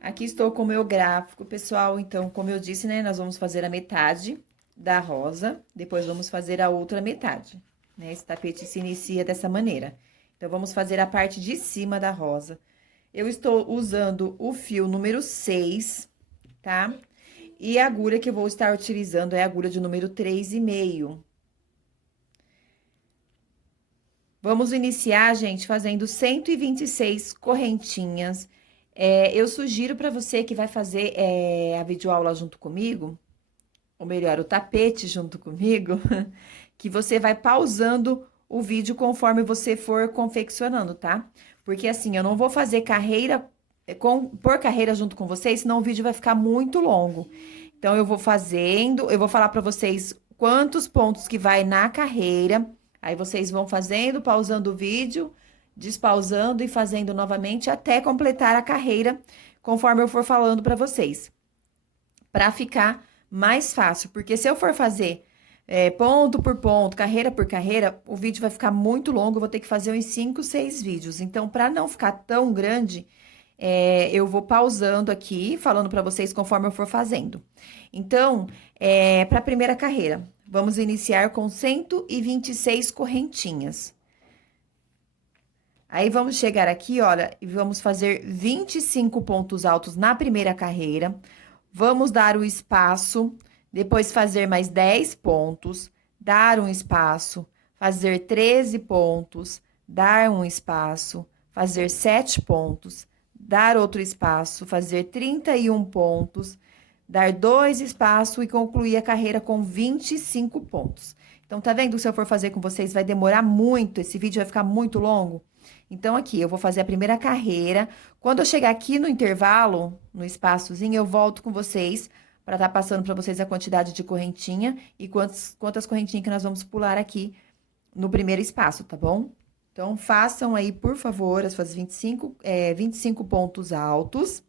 Aqui estou com o meu gráfico, pessoal. Então, como eu disse, né, nós vamos fazer a metade da rosa, depois vamos fazer a outra metade, né? Esse tapete se inicia dessa maneira. Então, vamos fazer a parte de cima da rosa. Eu estou usando o fio número 6, tá? E a agulha que eu vou estar utilizando é a agulha de número 3,5. Vamos iniciar, gente, fazendo 126 correntinhas. Eu sugiro para você que vai fazer a videoaula junto comigo, ou melhor, o tapete junto comigo, que você vai pausando o vídeo conforme você for confeccionando, tá? Porque assim, eu não vou fazer carreira por carreira junto com vocês, senão o vídeo vai ficar muito longo. Então, eu vou fazendo, eu vou falar para vocês quantos pontos que vai na carreira. Aí vocês vão fazendo, pausando o vídeo, despausando e fazendo novamente até completar a carreira, conforme eu for falando para vocês. Para ficar mais fácil, porque se eu for fazer ponto por ponto, carreira por carreira, o vídeo vai ficar muito longo, eu vou ter que fazer uns 5, 6 vídeos. Então, para não ficar tão grande, eu vou pausando aqui, falando para vocês conforme eu for fazendo. Então, para a primeira carreira, vamos iniciar com 126 correntinhas. Aí, vamos chegar aqui, olha, e vamos fazer 25 pontos altos na primeira carreira. Vamos dar o espaço, depois fazer mais 10 pontos, dar um espaço, fazer 13 pontos, dar um espaço, fazer 7 pontos, dar outro espaço, fazer 31 pontos, dar 2 espaços e concluir a carreira com 25 pontos. Então, tá vendo? Se eu for fazer com vocês, vai demorar muito, esse vídeo vai ficar muito longo. Então, aqui, eu vou fazer a primeira carreira. Quando eu chegar aqui no intervalo, no espaçozinho, eu volto com vocês para estar passando para vocês a quantidade de correntinha e quantas correntinhas que nós vamos pular aqui no primeiro espaço, tá bom? Então, façam aí, por favor, as suas 25 pontos altos,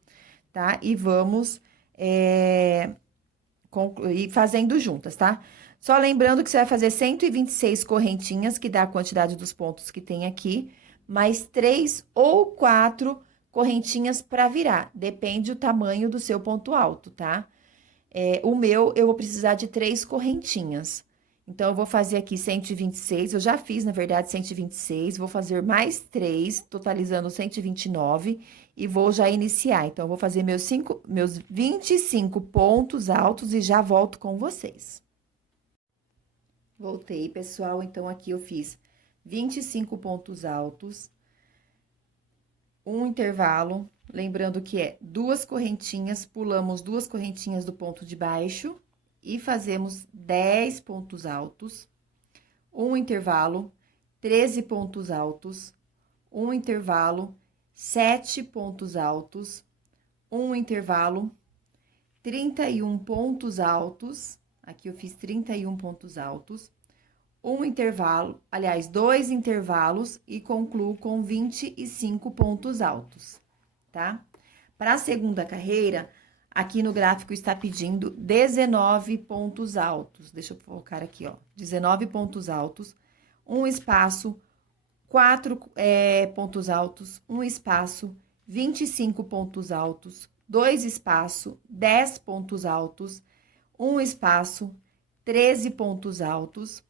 tá? E vamos concluir fazendo juntas, tá? Só lembrando que você vai fazer 126 correntinhas, que dá a quantidade dos pontos que tem aqui, mais 3 ou 4 correntinhas para virar, depende do tamanho do seu ponto alto, tá? O meu, eu vou precisar de 3 correntinhas. Então, eu vou fazer aqui 126, eu já fiz, na verdade, 126, vou fazer mais 3, totalizando 129, e vou já iniciar. Então, eu vou fazer meus 25 pontos altos e já volto com vocês. Voltei, pessoal, então aqui eu fiz 25 pontos altos, um intervalo, lembrando que é 2 correntinhas, pulamos 2 correntinhas do ponto de baixo e fazemos 10 pontos altos, um intervalo, 13 pontos altos, um intervalo, 7 pontos altos, um intervalo, 31 pontos altos, aqui eu fiz 31 pontos altos, um intervalo, aliás, 2 intervalos e concluo com 25 pontos altos, tá? Para a segunda carreira, aqui no gráfico está pedindo 19 pontos altos. Deixa eu colocar aqui, ó, 19 pontos altos, um espaço, 4 pontos altos, um espaço, 25 pontos altos, 2 espaços, 10 pontos altos, um espaço, 13 pontos altos,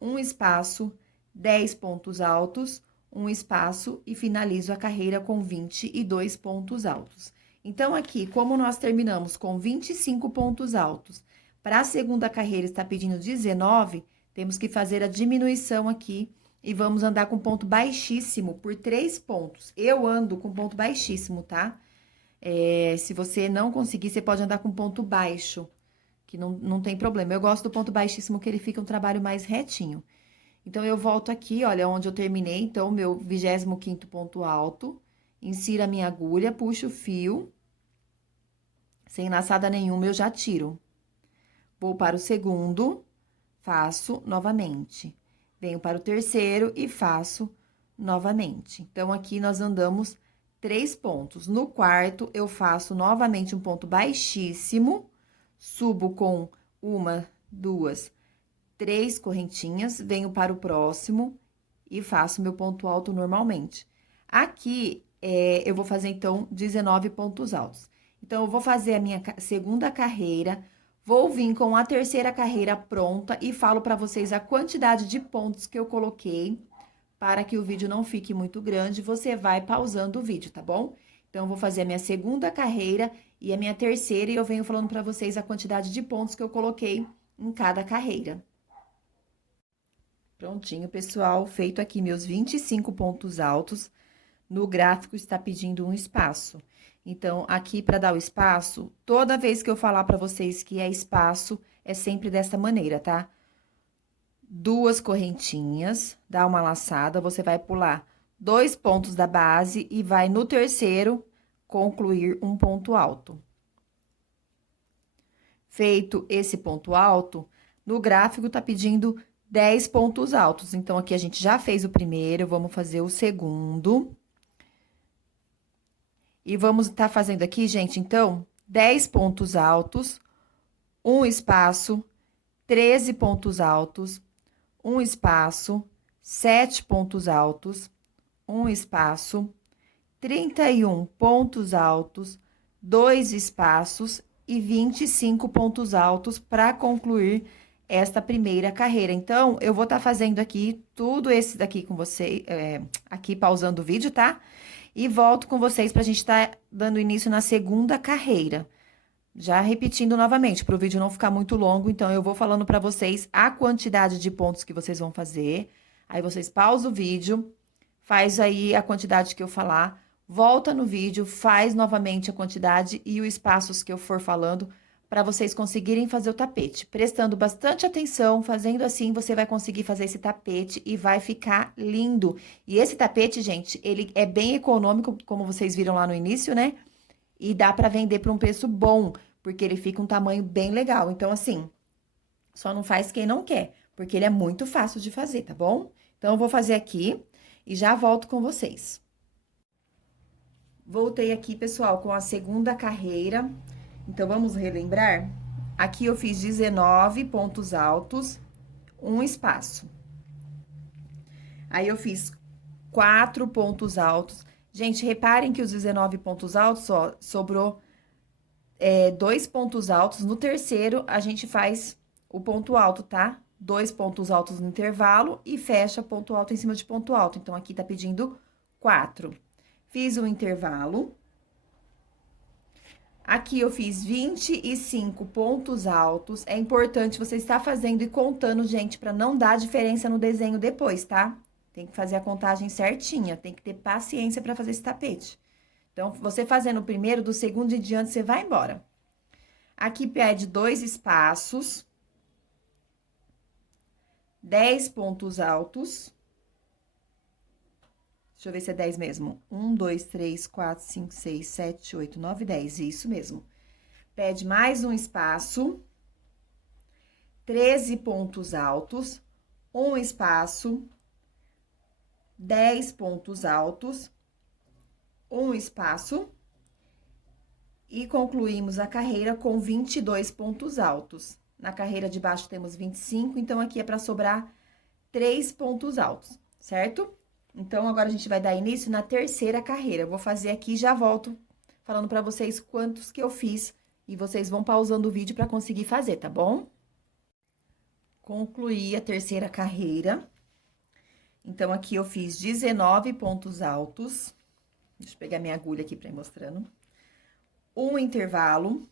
um espaço, 10 pontos altos, um espaço e finalizo a carreira com 22 pontos altos. Então, aqui, como nós terminamos com 25 pontos altos, para a segunda carreira está pedindo 19, temos que fazer a diminuição aqui e vamos andar com ponto baixíssimo por 3 pontos. Eu ando com ponto baixíssimo, tá? Se você não conseguir, você pode andar com ponto baixo, que não tem problema. Eu gosto do ponto baixíssimo, que ele fica um trabalho mais retinho. Então, eu volto aqui, olha, onde eu terminei. Então, meu 25º ponto alto, insiro a minha agulha, puxo o fio, sem laçada nenhuma, eu já tiro. Vou para o segundo, faço novamente. Venho para o terceiro e faço novamente. Então, aqui nós andamos 3 pontos. No quarto, eu faço novamente um ponto baixíssimo, subo com 1, 2, 3 correntinhas, venho para o próximo e faço meu ponto alto normalmente. Aqui, eu vou fazer, então, 19 pontos altos. Então, eu vou fazer a minha segunda carreira, vou vir com a terceira carreira pronta e falo para vocês a quantidade de pontos que eu coloquei, para que o vídeo não fique muito grande, você vai pausando o vídeo, tá bom? Então, eu vou fazer a minha segunda carreira e a minha terceira, e eu venho falando para vocês a quantidade de pontos que eu coloquei em cada carreira. Prontinho, pessoal, feito aqui meus 25 pontos altos. No gráfico está pedindo um espaço. Então, aqui para dar o espaço, toda vez que eu falar para vocês que é espaço, é sempre dessa maneira, tá? Duas correntinhas, dá uma laçada, você vai pular 2 pontos da base e vai no terceiro concluir um ponto alto. Feito esse ponto alto, no gráfico tá pedindo 10 pontos altos. Então, aqui a gente já fez o primeiro, vamos fazer o segundo. E vamos estar fazendo aqui, gente, então, 10 pontos altos, um espaço, 13 pontos altos, um espaço, 7 pontos altos, um espaço, 31 pontos altos, 2 espaços e 25 pontos altos para concluir esta primeira carreira. Então, eu vou estar fazendo aqui tudo esse daqui com você, aqui pausando o vídeo, tá? E volto com vocês pra gente estar dando início na segunda carreira. Já repetindo novamente, para o vídeo não ficar muito longo, então eu vou falando para vocês a quantidade de pontos que vocês vão fazer. Aí vocês pausam o vídeo, faz aí a quantidade que eu falar, volta no vídeo, faz novamente a quantidade e os espaços que eu for falando, para vocês conseguirem fazer o tapete. Prestando bastante atenção, fazendo assim, você vai conseguir fazer esse tapete e vai ficar lindo. E esse tapete, gente, ele é bem econômico, como vocês viram lá no início, né? E dá para vender por um preço bom, porque ele fica um tamanho bem legal. Então, assim, só não faz quem não quer, porque ele é muito fácil de fazer, tá bom? Então, eu vou fazer aqui e já volto com vocês. Voltei aqui, pessoal, com a segunda carreira. Então, vamos relembrar? Aqui eu fiz 19 pontos altos, um espaço. Aí, eu fiz 4 pontos altos. Gente, reparem que os 19 pontos altos, ó, sobrou 2 pontos altos. No terceiro, a gente faz o ponto alto, tá? 2 pontos altos no intervalo e fecha ponto alto em cima de ponto alto. Então, aqui tá pedindo 4. Fiz um intervalo. Aqui eu fiz 25 pontos altos. É importante você estar fazendo e contando, gente, para não dar diferença no desenho depois, tá? Tem que fazer a contagem certinha, tem que ter paciência para fazer esse tapete. Então, você fazendo o primeiro, do segundo em diante, você vai embora. Aqui pede 2 espaços, 10 pontos altos. Deixa eu ver se é 10 mesmo. 1, 2, 3, 4, 5, 6, 7, 8, 9, 10. Isso mesmo. Pede mais um espaço, 13 pontos altos, um espaço, 10 pontos altos, um espaço. E concluímos a carreira com 22 pontos altos. Na carreira de baixo temos 25, então aqui é para sobrar 3 pontos altos, certo? Então, agora a gente vai dar início na terceira carreira. Eu vou fazer aqui e já volto falando para vocês quantos que eu fiz. E vocês vão pausando o vídeo para conseguir fazer, tá bom? Concluí a terceira carreira. Então, aqui eu fiz 19 pontos altos. Deixa eu pegar minha agulha aqui para ir mostrando. Um intervalo.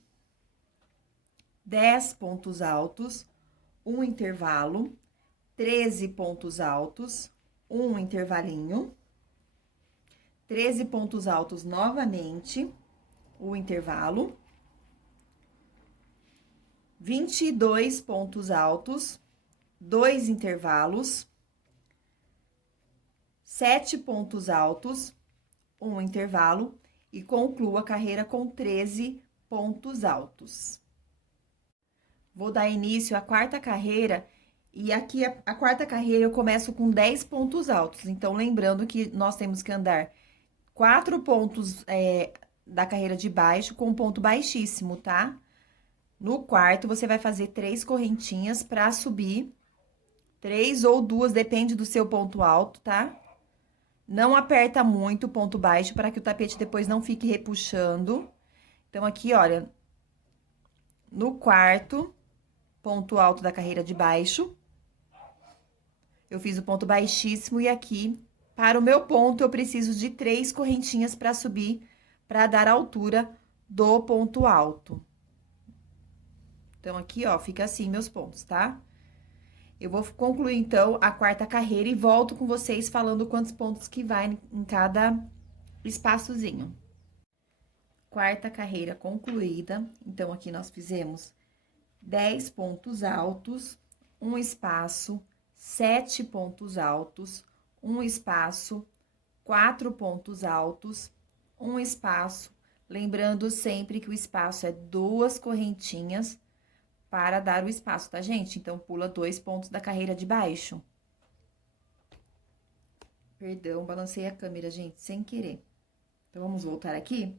10 pontos altos. Um intervalo. 13 pontos altos. Um intervalinho, 13 pontos altos novamente, o intervalo, 22 pontos altos, 2 intervalos, 7 pontos altos, um intervalo, e concluo a carreira com 13 pontos altos. Vou dar início à quarta carreira. E aqui, a quarta carreira, eu começo com 10 pontos altos. Então, lembrando que nós temos que andar 4 pontos da carreira de baixo com um ponto baixíssimo, tá? No quarto, você vai fazer 3 correntinhas pra subir. 3 ou 2, depende do seu ponto alto, tá? Não aperta muito o ponto baixo para que o tapete depois não fique repuxando. Então, aqui, olha, no quarto ponto alto da carreira de baixo, eu fiz o ponto baixíssimo e aqui, para o meu ponto, eu preciso de 3 correntinhas para subir, para dar a altura do ponto alto. Então, aqui, ó, fica assim meus pontos, tá? Eu vou concluir, então, a quarta carreira e volto com vocês falando quantos pontos que vai em cada espaçozinho. Quarta carreira concluída. Então, aqui nós fizemos 10 pontos altos, um espaço, 7 pontos altos, um espaço, 4 pontos altos, um espaço. Lembrando sempre que o espaço é 2 correntinhas para dar o espaço, tá, gente? Então, pula 2 pontos da carreira de baixo. Perdão, balancei a câmera, gente, sem querer. Então, vamos voltar aqui.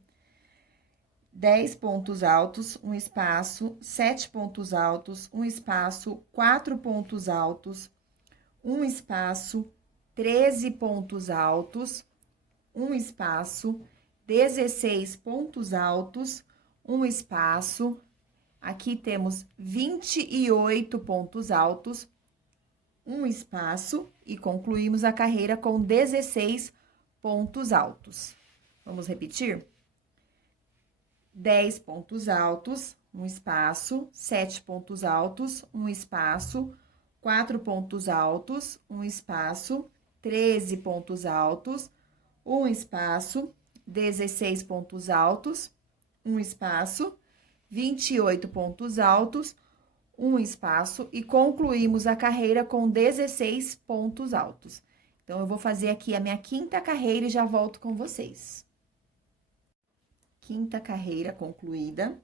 10 pontos altos, um espaço, 7 pontos altos, um espaço, 4 pontos altos, um espaço, 13 pontos altos, um espaço, 16 pontos altos, um espaço. Aqui temos 28 pontos altos, um espaço e concluímos a carreira com 16 pontos altos. Vamos repetir? 10 pontos altos, um espaço, 7 pontos altos, um espaço, 4 pontos altos, um espaço, 13 pontos altos, um espaço, 16 pontos altos, um espaço, 28 pontos altos, um espaço e concluímos a carreira com 16 pontos altos. Então, eu vou fazer aqui a minha quinta carreira e já volto com vocês. Quinta carreira concluída.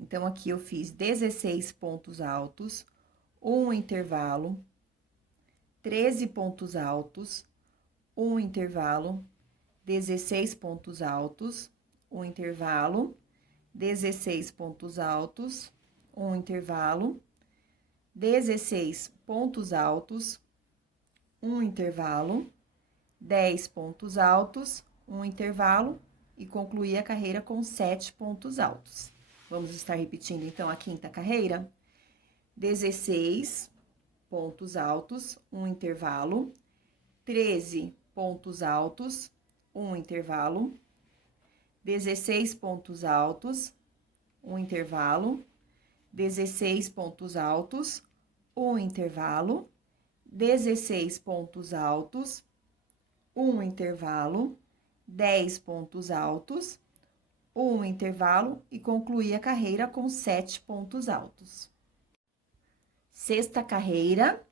Então, aqui eu fiz 16 pontos altos, um intervalo, 13 pontos altos, um intervalo, 16 pontos altos, um intervalo, 16 pontos altos, um intervalo, 16 pontos altos, um intervalo, 10 pontos altos, um intervalo e concluir a carreira com 7 pontos altos. Vamos estar repetindo, então, a quinta carreira. 16 pontos altos, um intervalo, 13 pontos altos, um intervalo, 16 pontos altos, um intervalo, 16 pontos altos, um intervalo, 16 pontos altos, um intervalo, 10 pontos altos, um intervalo e concluir a carreira com 7 pontos altos. Sexta carreira,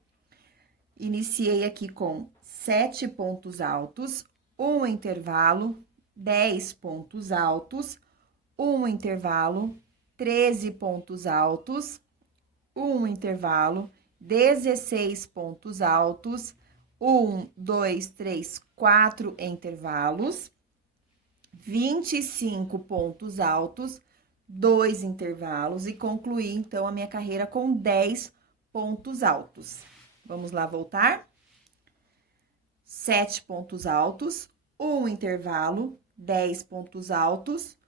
iniciei aqui com 7 pontos altos, um intervalo, 10 pontos altos, um intervalo, 13 pontos altos, um intervalo, 16 pontos altos, 1, 2, 3, 4 intervalos, 25 pontos altos, 2 intervalos e concluí, então, a minha carreira com 10 pontos altos. Vamos lá voltar? 7 pontos altos, um intervalo, 10 pontos altos,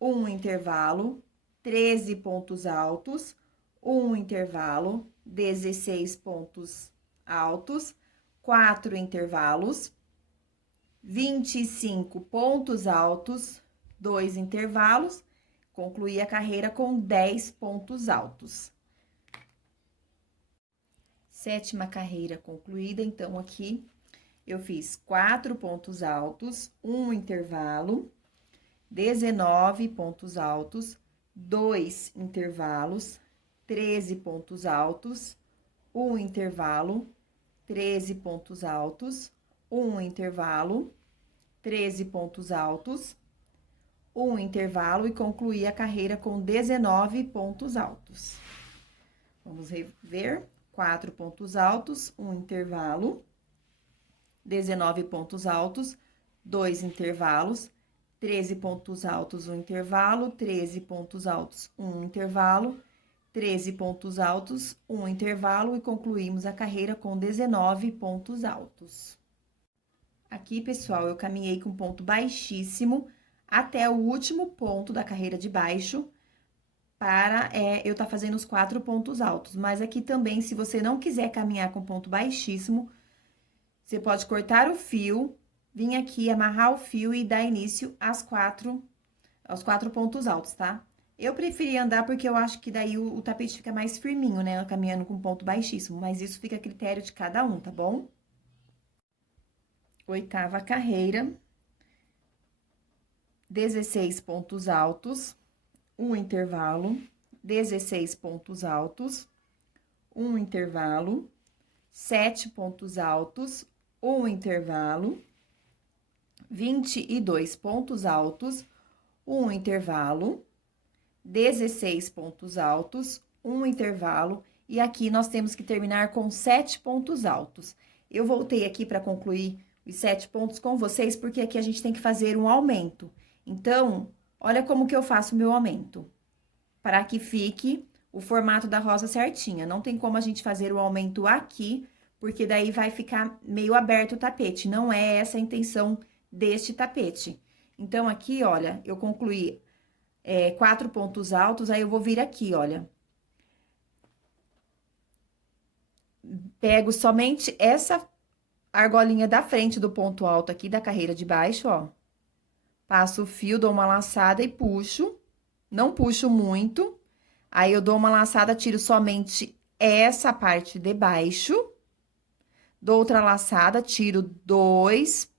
um intervalo, 13 pontos altos, um intervalo, 16 pontos altos, 4 intervalos, 25 pontos altos, 2 intervalos, concluí a carreira com 10 pontos altos. Sétima carreira concluída, então, aqui eu fiz 4 pontos altos, um intervalo, 19 pontos altos, 2 intervalos, 13 pontos altos, um intervalo, 13 pontos altos, um intervalo, 13 pontos altos, um intervalo e concluí a carreira com 19 pontos altos. Vamos rever: 4 pontos altos, um intervalo, 19 pontos altos, 2 intervalos, 13 pontos altos, um intervalo, 13 pontos altos, um intervalo, 13 pontos altos, um intervalo e concluímos a carreira com 19 pontos altos. Aqui, pessoal, eu caminhei com ponto baixíssimo até o último ponto da carreira de baixo para eu tá fazendo os 4 pontos altos. Mas aqui também, se você não quiser caminhar com ponto baixíssimo, você pode cortar o fio, vir aqui, amarrar o fio e dar início aos 4 pontos altos, tá? Eu preferi andar porque eu acho que daí o tapete fica mais firminho, né? Caminhando com ponto baixíssimo, mas isso fica a critério de cada um, tá bom? Oitava carreira, 16 pontos altos, um intervalo, 16 pontos altos, um intervalo, 7 pontos altos, um intervalo, 22 pontos altos, um intervalo, 16 pontos altos, um intervalo, e aqui nós temos que terminar com 7 pontos altos. Eu voltei aqui para concluir os 7 pontos com vocês, porque aqui a gente tem que fazer um aumento. Então, olha como que eu faço o meu aumento, para que fique o formato da rosa certinha. Não tem como a gente fazer o aumento aqui, porque daí vai ficar meio aberto o tapete. Não é essa a intenção deste tapete. Então, aqui, olha, eu concluí 4 pontos altos, aí eu vou vir aqui, olha. Pego somente essa argolinha da frente do ponto alto aqui da carreira de baixo, ó. Passo o fio, dou uma laçada e puxo. Não puxo muito. Aí, eu dou uma laçada, tiro somente essa parte de baixo. Dou outra laçada, tiro 2.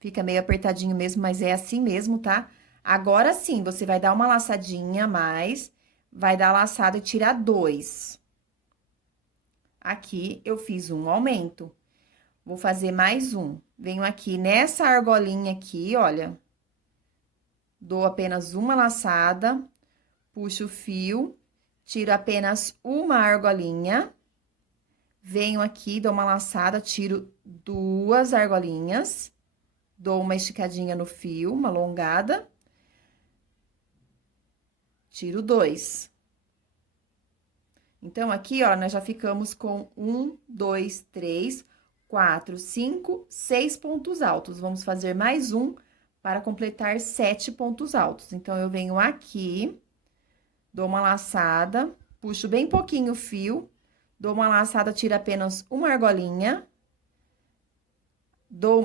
Fica meio apertadinho mesmo, mas é assim mesmo, tá? Agora sim, você vai dar uma laçadinha a mais, vai dar laçada e tirar 2. Aqui, eu fiz um aumento. Vou fazer mais um. Venho aqui nessa argolinha aqui, olha. Dou apenas uma laçada, puxo o fio, tiro apenas uma argolinha. Venho aqui, dou uma laçada, tiro 2 argolinhas. Dou uma esticadinha no fio, uma alongada. Tiro 2. Então, aqui, ó, nós já ficamos com 1, 2, 3, 4, 5, 6 pontos altos. Vamos fazer mais um para completar 7 pontos altos. Então, eu venho aqui, dou uma laçada, puxo bem pouquinho o fio, dou uma laçada, tiro apenas uma argolinha.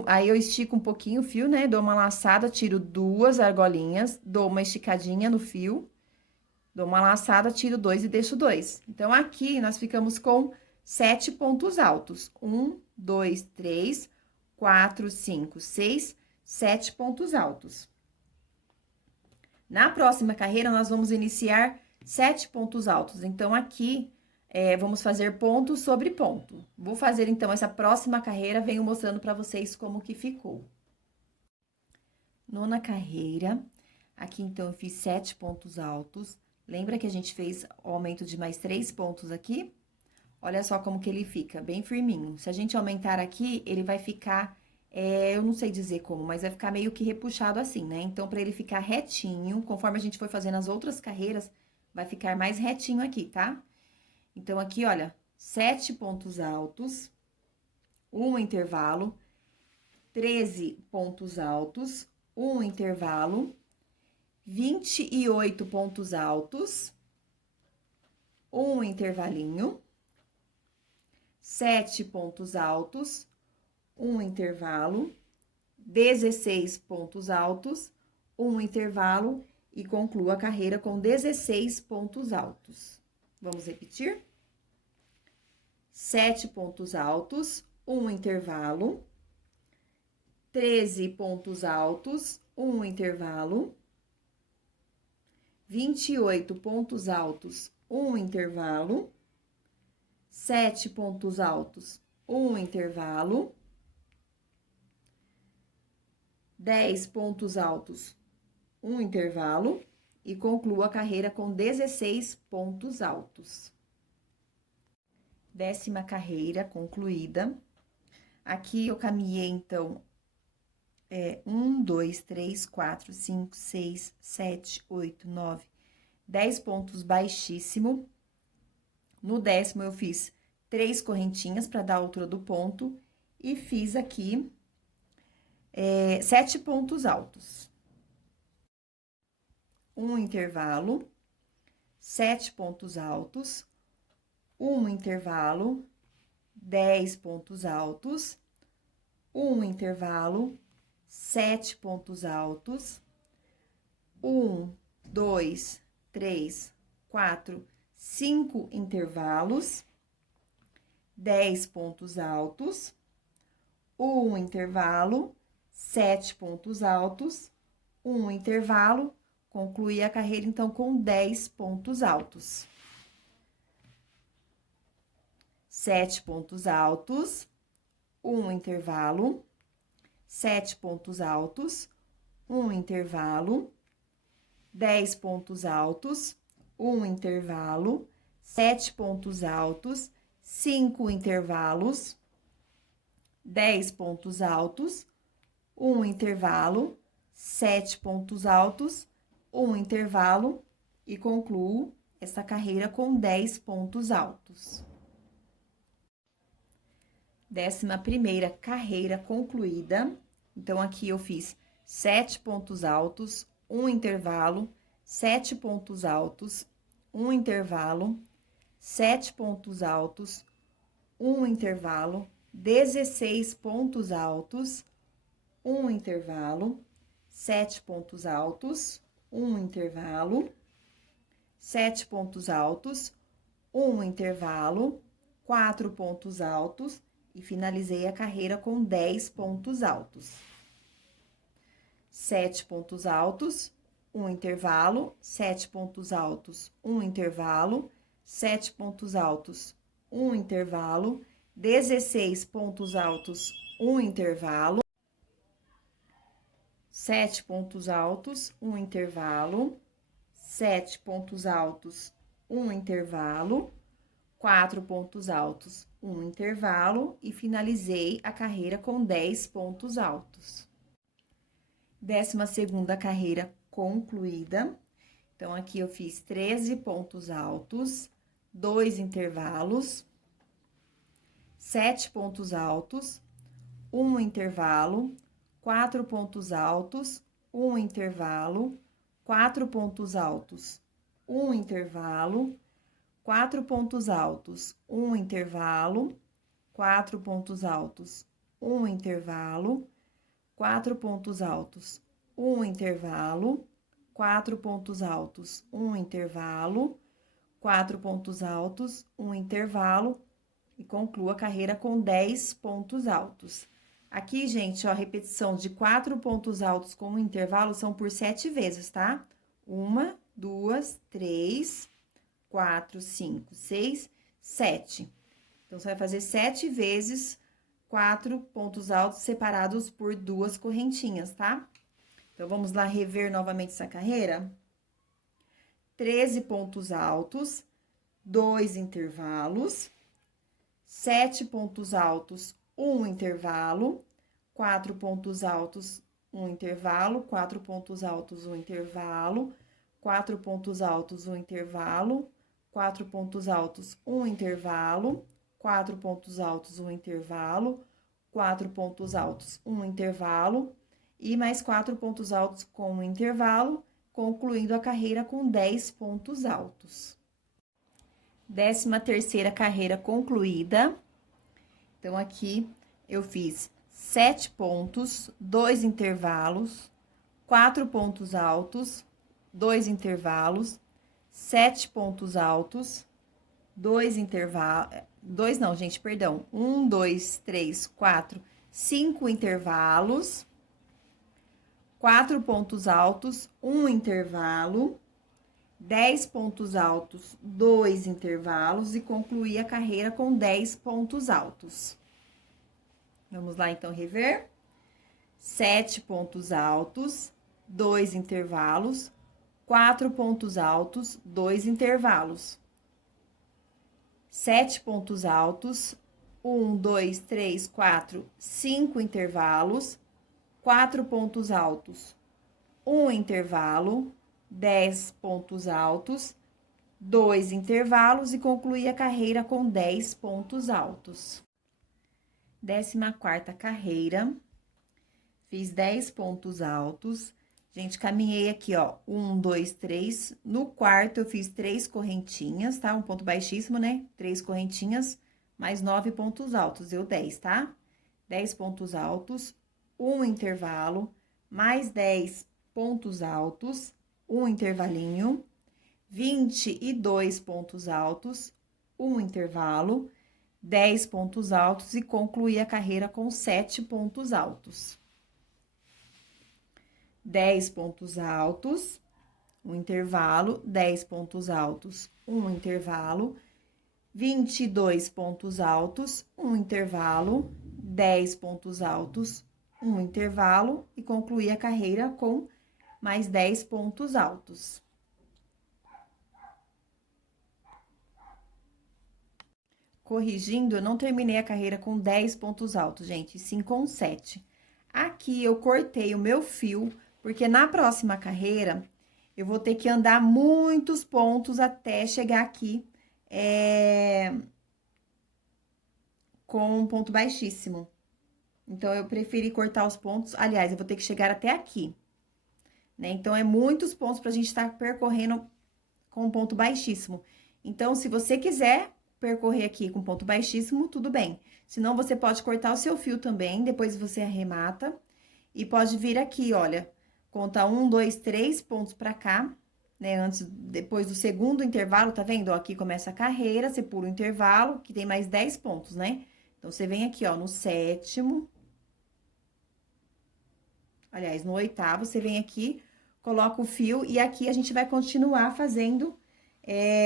Aí, eu estico um pouquinho o fio, né? Dou uma laçada, tiro 2 argolinhas, dou uma esticadinha no fio. Dou uma laçada, tiro 2 e deixo 2. Então, aqui, nós ficamos com 7 pontos altos. 1, 2, 3, 4, 5, 6, 7 pontos altos. Na próxima carreira, nós vamos iniciar 7 pontos altos. Então, aqui, vamos fazer ponto sobre ponto. Vou fazer, então, essa próxima carreira, venho mostrando para vocês como que ficou. Nona carreira, aqui, então, eu fiz 7 pontos altos. Lembra que a gente fez o aumento de mais 3 pontos aqui? Olha só como que ele fica, bem firminho. Se a gente aumentar aqui, ele vai ficar, eu não sei dizer como, mas vai ficar meio que repuxado assim, né? Então, pra ele ficar retinho, conforme a gente for fazendo as outras carreiras, vai ficar mais retinho aqui, tá? Então, aqui, olha, 7 pontos altos, um intervalo, 13 pontos altos, um intervalo, 28 pontos altos, um intervalinho, 7 pontos altos, um intervalo, 16 pontos altos, um intervalo e concluo a carreira com 16 pontos altos. Vamos repetir? 7 pontos altos, um intervalo, 13 pontos altos, um intervalo, 28 pontos altos, um intervalo, 7 pontos altos, um intervalo, 10 pontos altos, um intervalo, e concluo a carreira com 16 pontos altos. 10ª carreira concluída. Aqui, eu caminhei, então, 1, 2, 3, 4, 5, 6, 7, 8, 9, 10 pontos baixíssimo. No 10º, eu fiz 3 correntinhas para dar a altura do ponto e fiz aqui 7 pontos altos. Um intervalo, 7 pontos altos, um intervalo, 10 pontos altos, um intervalo, 7 pontos altos, 1, 2, 3, 4, 5 intervalos, 10 pontos altos, um intervalo, 7 pontos altos, um intervalo, concluí a carreira, então, com 10 pontos altos. 7 pontos altos, um intervalo, 7 pontos altos, um intervalo, 10 pontos altos, um intervalo, 7 pontos altos, 5 intervalos, 10 pontos altos, um intervalo, 7 pontos altos, um intervalo e concluo essa carreira com 10 pontos altos. 11ª carreira concluída. Então, aqui eu fiz 7 pontos altos, um intervalo, 7 pontos altos, um intervalo, 7 pontos altos, um intervalo, 16 pontos altos, um intervalo, 7 pontos altos, um intervalo, 7 pontos altos, um intervalo, 4 pontos altos e finalizei a carreira com 10 pontos altos. 7 pontos altos, um intervalo, 7 pontos altos, um intervalo, 7 pontos altos, um intervalo, 16 pontos altos, um intervalo, 7 pontos altos, um intervalo, 7 pontos altos, um intervalo, 4 pontos altos, um intervalo e finalizei a carreira com 10 pontos altos. 12ª carreira concluída. Então, aqui eu fiz 13 pontos altos, 2 intervalos, 7 pontos altos, um intervalo, 4 pontos altos, um intervalo, 4 pontos altos, um intervalo, 4 pontos altos, um intervalo, 4 pontos altos, um intervalo, 4 pontos altos, um intervalo, 4 pontos altos, um intervalo, 4 pontos altos, um intervalo e concluo a carreira com 10 pontos altos. Aqui, gente, ó, a repetição de 4 pontos altos com um intervalo são por 7 vezes, tá? 1, 2, 3, 4, 5, 6, 7. Então, você vai fazer 7 vezes 4 pontos altos separados por 2 correntinhas, tá? Então, vamos lá rever novamente essa carreira? 13 pontos altos, 2 intervalos, 7 pontos altos, 1 intervalo, 4 pontos altos, 1 intervalo, 4 pontos altos, 1 intervalo, 4 pontos altos, 1 intervalo, 4 pontos altos, 1 intervalo, 4 pontos altos, 1 intervalo, 4 pontos altos, 1 intervalo e mais 4 pontos altos com um intervalo, concluindo a carreira com 10 pontos altos. 13ª carreira concluída. Então, aqui eu fiz 7 pontos, 2 intervalos, 4 pontos altos, 2 intervalos, 7 pontos altos, 2 intervalos, 2 não, gente, perdão, 1, 2, 3, 4, 5 intervalos, 4 pontos altos, 1 intervalo, 10 pontos altos, 2 intervalos e concluí a carreira com 10 pontos altos. Vamos lá, então, rever. 7 pontos altos, 2 intervalos, 4 pontos altos, 2 intervalos. 7 pontos altos, 1, 2, 3, 4, 5 intervalos, 4 pontos altos, 1 intervalo, 10 pontos altos, 2 intervalos e concluí a carreira com 10 pontos altos. 14ª carreira, fiz 10 pontos altos. Gente, caminhei aqui, ó, 1, 2, 3. No quarto, eu fiz 3 correntinhas, tá? Um ponto baixíssimo, né? 3 correntinhas, mais 9 pontos altos, deu 10, tá? 10 pontos altos, um intervalo, mais 10 pontos altos, um intervalinho, 22 pontos altos, um intervalo, 10 pontos altos e concluí a carreira com 7 pontos altos. 10 pontos altos, um intervalo, 10 pontos altos, um intervalo, 22 pontos altos, um intervalo, 10 pontos altos, um intervalo e concluí a carreira com mais 10 pontos altos. Corrigindo, eu não terminei a carreira com 10 pontos altos, gente, sim com 7. Aqui eu cortei o meu fio, porque na próxima carreira eu vou ter que andar muitos pontos até chegar aqui com um ponto baixíssimo. Então, eu preferi cortar os pontos, aliás, eu vou ter que chegar até aqui, né? Então, é muitos pontos pra gente estar percorrendo com um ponto baixíssimo. Então, se você quiser percorrer aqui com ponto baixíssimo, tudo bem. Senão, você pode cortar o seu fio também, depois você arremata. E pode vir aqui, olha, conta 1, 2, 3 pontos pra cá, né? Depois do segundo intervalo, tá vendo? Ó, aqui começa a carreira, você pula o intervalo, que tem mais 10 pontos, né? Então, você vem aqui, ó, no 7º. Aliás, no 8º, você vem aqui, coloca o fio e aqui a gente vai continuar fazendo,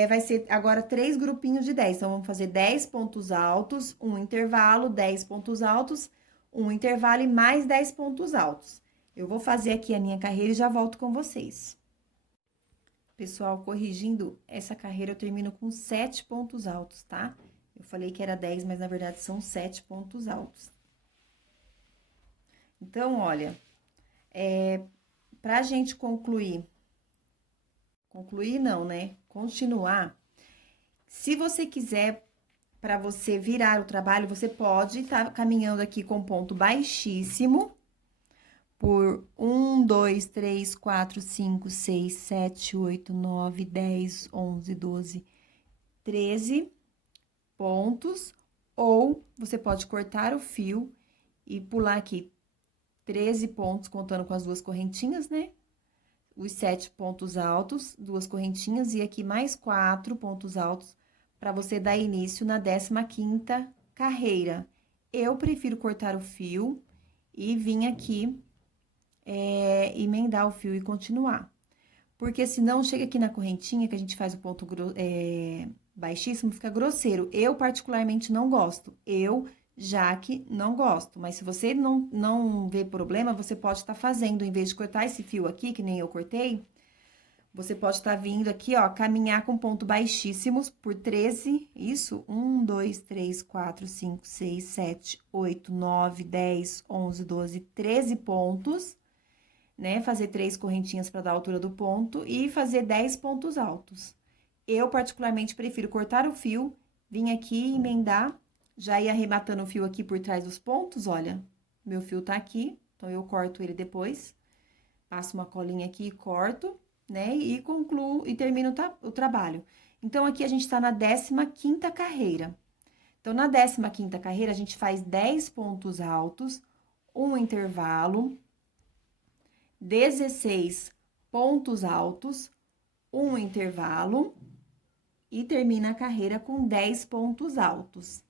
vai ser agora 3 grupinhos de 10. Então, vamos fazer 10 pontos altos, um intervalo, 10 pontos altos, um intervalo e mais 10 pontos altos. Eu vou fazer aqui a minha carreira e já volto com vocês. Pessoal, corrigindo, essa carreira eu termino com 7 pontos altos, tá? Eu falei que era 10, mas na verdade são 7 pontos altos. Então, olha, pra gente concluir não, né? Continuar, se você quiser, para você virar o trabalho, você pode estar caminhando aqui com ponto baixíssimo, por 1, 2, 3, 4, 5, 6, 7, 8, 9, 10, 11, 12, 13 pontos, ou você pode cortar o fio e pular aqui 13 pontos, contando com as duas correntinhas, né? Os 7 pontos altos, duas correntinhas, e aqui mais 4 pontos altos, para você dar início na 15ª carreira. Eu prefiro cortar o fio e vir aqui, emendar o fio e continuar. Porque senão, chega aqui na correntinha, que a gente faz o ponto baixíssimo, fica grosseiro. Eu, particularmente, não gosto. Jaque, não gosto. Mas se você não vê problema, você pode estar fazendo, em vez de cortar esse fio aqui, que nem eu cortei, você pode estar vindo aqui, ó, caminhar com ponto baixíssimos por 13, isso, 1, 2, 3, 4, 5, 6, 7, 8, 9, 10, 11, 12, 13 pontos, né? Fazer 3 correntinhas para dar a altura do ponto e fazer 10 pontos altos. Eu, particularmente, prefiro cortar o fio, vir aqui, emendar, já ir arrematando o fio aqui por trás dos pontos, olha, meu fio tá aqui, então eu corto ele depois, passo uma colinha aqui e corto, né, e concluo e termino o trabalho. Então, aqui a gente tá na 15ª carreira. Então, na 15ª carreira, a gente faz 10 pontos altos, um intervalo, 16 pontos altos, um intervalo, e termina a carreira com 10 pontos altos,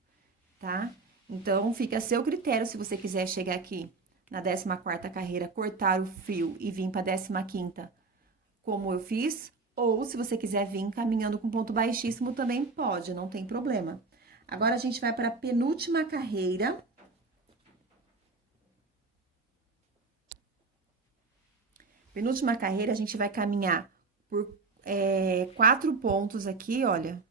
tá? Então, fica a seu critério, se você quiser chegar aqui na 14ª carreira, cortar o fio e vir para a 15ª, como eu fiz, ou se você quiser vir caminhando com ponto baixíssimo, também pode, não tem problema. Agora, a gente vai para a penúltima carreira. Penúltima carreira, a gente vai caminhar por 4 pontos aqui, olha.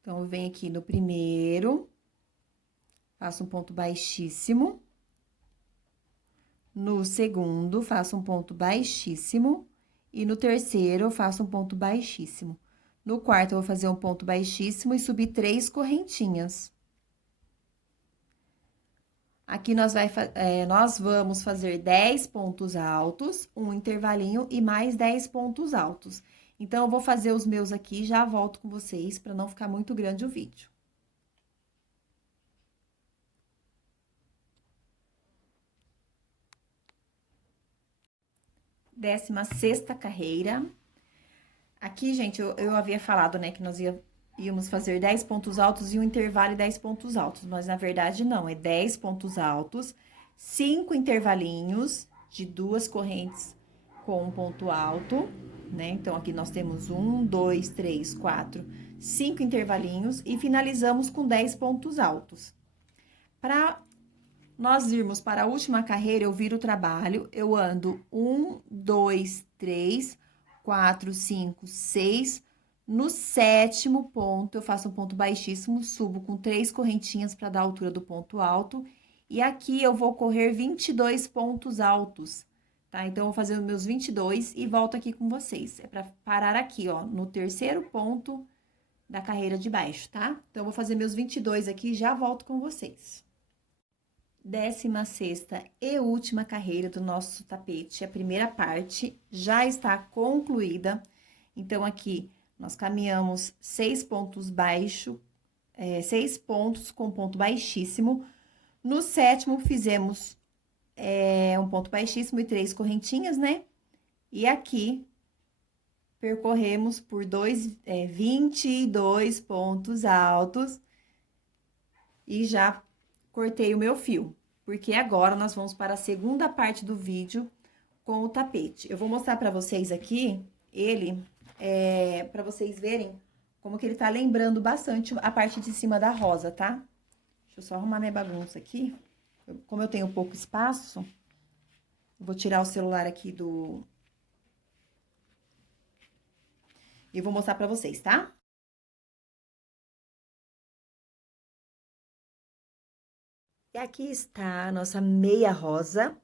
Então, eu venho aqui no primeiro, faço um ponto baixíssimo. No segundo, faço um ponto baixíssimo. E no terceiro, eu faço um ponto baixíssimo. No quarto, eu vou fazer um ponto baixíssimo e subir 3 correntinhas. Aqui nós vamos fazer 10 pontos altos, um intervalinho e mais 10 pontos altos. Então, eu vou fazer os meus aqui e já volto com vocês, para não ficar muito grande o vídeo. 16ª carreira. Aqui, gente, eu havia falado, né, que nós íamos fazer 10 pontos altos e um intervalo e 10 pontos altos. Mas, na verdade, não. É 10 pontos altos, 5 intervalinhos de 2 correntes com um ponto alto, né? Então, aqui nós temos 1, 2, 3, 4, 5 intervalinhos e finalizamos com 10 pontos altos. Para nós irmos para a última carreira, eu viro o trabalho, eu ando 1, 2, 3, 4, 5, 6. No 7º ponto, eu faço um ponto baixíssimo, subo com 3 correntinhas para dar a altura do ponto alto. E aqui eu vou correr 22 pontos altos, tá? Então, eu vou fazer os meus 22 e volto aqui com vocês. É para parar aqui, ó, no 3º ponto da carreira de baixo, tá? Então, eu vou fazer meus 22 aqui e já volto com vocês. 16ª e última carreira do nosso tapete, a primeira parte já está concluída. Então, aqui, nós caminhamos 6 pontos baixos, 6 pontos com ponto baixíssimo. No 7º, fizemos um ponto baixíssimo e 3 correntinhas, né? E aqui, percorremos por 22 pontos altos e já cortei o meu fio, porque agora nós vamos para a segunda parte do vídeo com o tapete. Eu vou mostrar para vocês aqui ele, para vocês verem como que ele tá lembrando bastante a parte de cima da rosa, tá? Deixa eu só arrumar minha bagunça aqui. Como eu tenho pouco espaço, eu vou tirar o celular aqui do... E vou mostrar para vocês, tá? E aqui está a nossa meia rosa.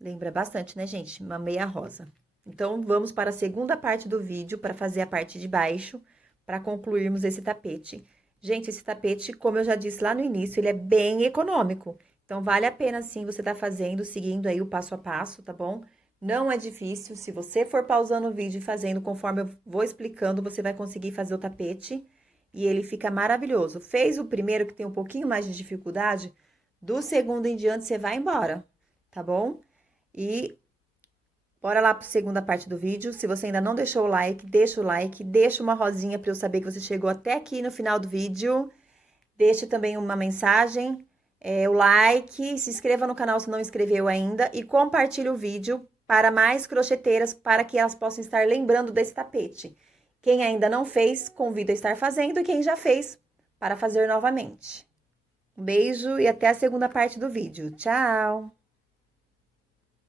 Lembra bastante, né, gente? Uma meia rosa. Então, vamos para a segunda parte do vídeo, para fazer a parte de baixo, para concluirmos esse tapete. Gente, esse tapete, como eu já disse lá no início, ele é bem econômico. Então, vale a pena, sim, você tá fazendo, seguindo aí o passo a passo, tá bom? Não é difícil, se você for pausando o vídeo e fazendo conforme eu vou explicando, você vai conseguir fazer o tapete e ele fica maravilhoso. Fez o primeiro, que tem um pouquinho mais de dificuldade, do segundo em diante você vai embora, tá bom? E bora lá para a segunda parte do vídeo. Se você ainda não deixou o like, deixa uma rosinha para eu saber que você chegou até aqui no final do vídeo. Deixe também uma mensagem, o like, se inscreva no canal se não inscreveu ainda e compartilhe o vídeo para mais crocheteiras, para que elas possam estar lembrando desse tapete. Quem ainda não fez, convido a estar fazendo, e quem já fez, para fazer novamente. Um beijo e até a segunda parte do vídeo. Tchau!